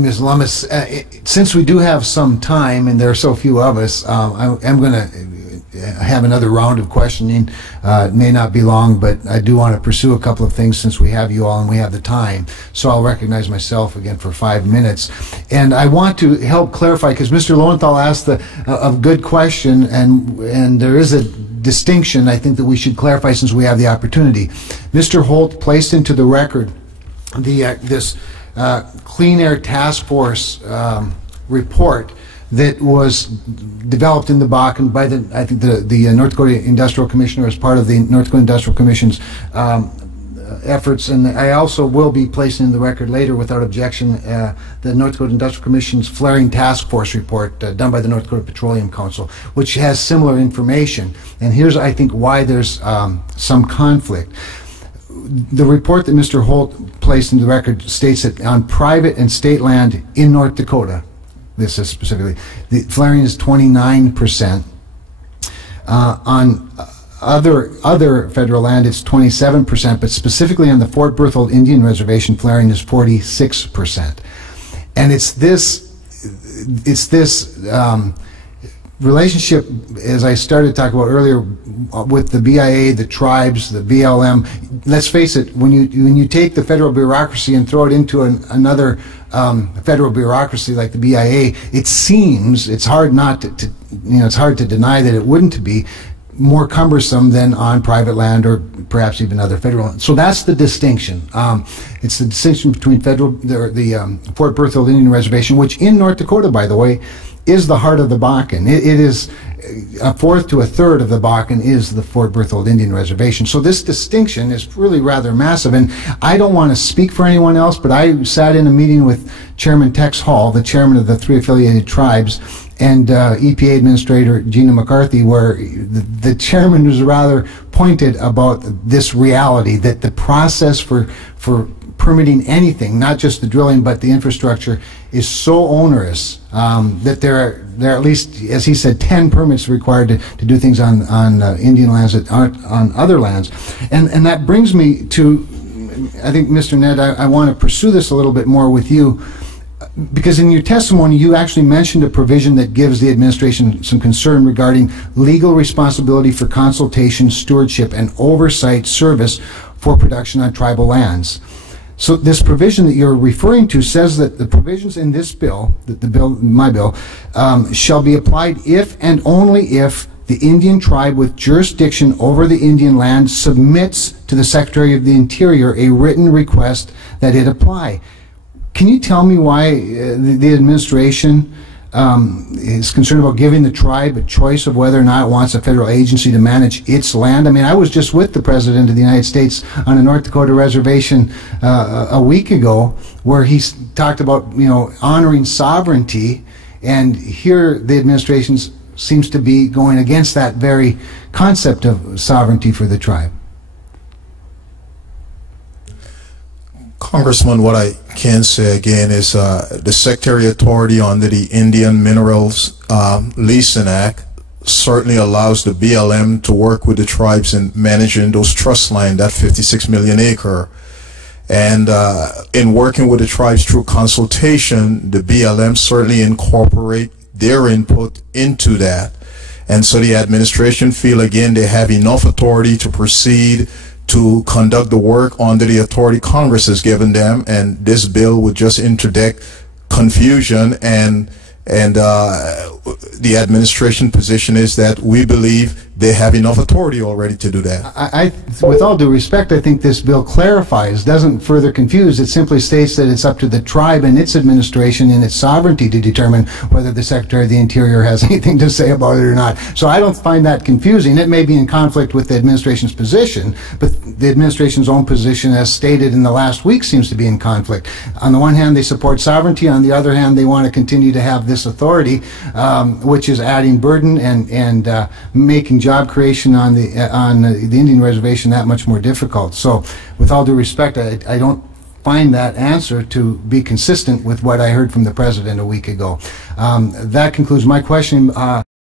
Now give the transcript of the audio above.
Ms. Lummis, since we do have some time and there are so few of us, I am going to have another round of questioning. It may not be long, but I do want to pursue a couple of things since we have you all and we have the time. So I'll recognize myself again for 5 minutes. And I want to help clarify, because Mr. Lowenthal asked a good question, and there is a distinction I think that we should clarify since we have the opportunity. Mr. Holt placed into the record this Clean Air Task Force report that was developed in the Bakken by I think the North Dakota Industrial Commission, or as part of the North Dakota Industrial Commission's efforts. And I also will be placing in the record later, without objection, the North Dakota Industrial Commission's Flaring Task Force report done by the North Dakota Petroleum Council, which has similar information. And here's, I think, why there's some conflict. The report that Mr. Holt placed in the record states that on private and state land in North Dakota, this is specifically, the flaring is 29%. On other federal land, it's 27%, but specifically on the Fort Berthold Indian Reservation, flaring is 46%. And it's this relationship, as I started to talk about earlier, with the BIA, the tribes, the BLM. Let's face it, when you take the federal bureaucracy and throw it into another federal bureaucracy like the BIA, it seems, it's hard not to it's hard to deny that it wouldn't be more cumbersome than on private land or perhaps even other federal land. So that's the distinction. It's the distinction between the Fort Berthold Indian Reservation, which in North Dakota, by the way, is the heart of the Bakken. It is a fourth to a third of the Bakken is the Fort Berthold Indian Reservation. So this distinction is really rather massive. And I don't want to speak for anyone else, but I sat in a meeting with Chairman Tex Hall, the chairman of the 3 affiliated tribes, and EPA Administrator Gina McCarthy, where the chairman was rather pointed about this reality, that the process for permitting anything, not just the drilling but the infrastructure, is so onerous that there are at least, as he said, 10 permits required to do things on Indian lands that aren't on other lands. And that brings me to, I think, Mr. Ned, I want to pursue this a little bit more with you, because in your testimony you actually mentioned a provision that gives the administration some concern regarding legal responsibility for consultation, stewardship, and oversight service for production on tribal lands. So this provision that you're referring to says that the provisions in this bill, my bill, shall be applied if and only if the Indian tribe with jurisdiction over the Indian land submits to the Secretary of the Interior a written request that it apply. Can you tell me why the administration is concerned about giving the tribe a choice of whether or not it wants a federal agency to manage its land? I mean, I was just with the President of the United States on a North Dakota reservation a week ago, where he talked about, honoring sovereignty, and here the administration seems to be going against that very concept of sovereignty for the tribe. Congressman, what I can say again is the Secretary authority under the Indian Minerals Leasing Act certainly allows the BLM to work with the tribes in managing those trust land, that 56 million acre. And in working with the tribes through consultation, the BLM certainly incorporate their input into that. And so the administration feel, again, they have enough authority to proceed to conduct the work under the authority Congress has given them, and this bill would just interdict confusion. And the administration position is that we believe they have enough authority already to do that. With all due respect, I think this bill clarifies, doesn't further confuse. It simply states that it's up to the tribe and its administration and its sovereignty to determine whether the Secretary of the Interior has anything to say about it or not. So I don't find that confusing. It may be in conflict with the administration's position, but the administration's own position, as stated in the last week, seems to be in conflict. On the one hand, they support sovereignty. On the other hand, they want to continue to have this authority, which is adding burden and making job creation on the Indian reservation that much more difficult. So, with all due respect, I don't find that answer to be consistent with what I heard from the President a week ago. That concludes my question.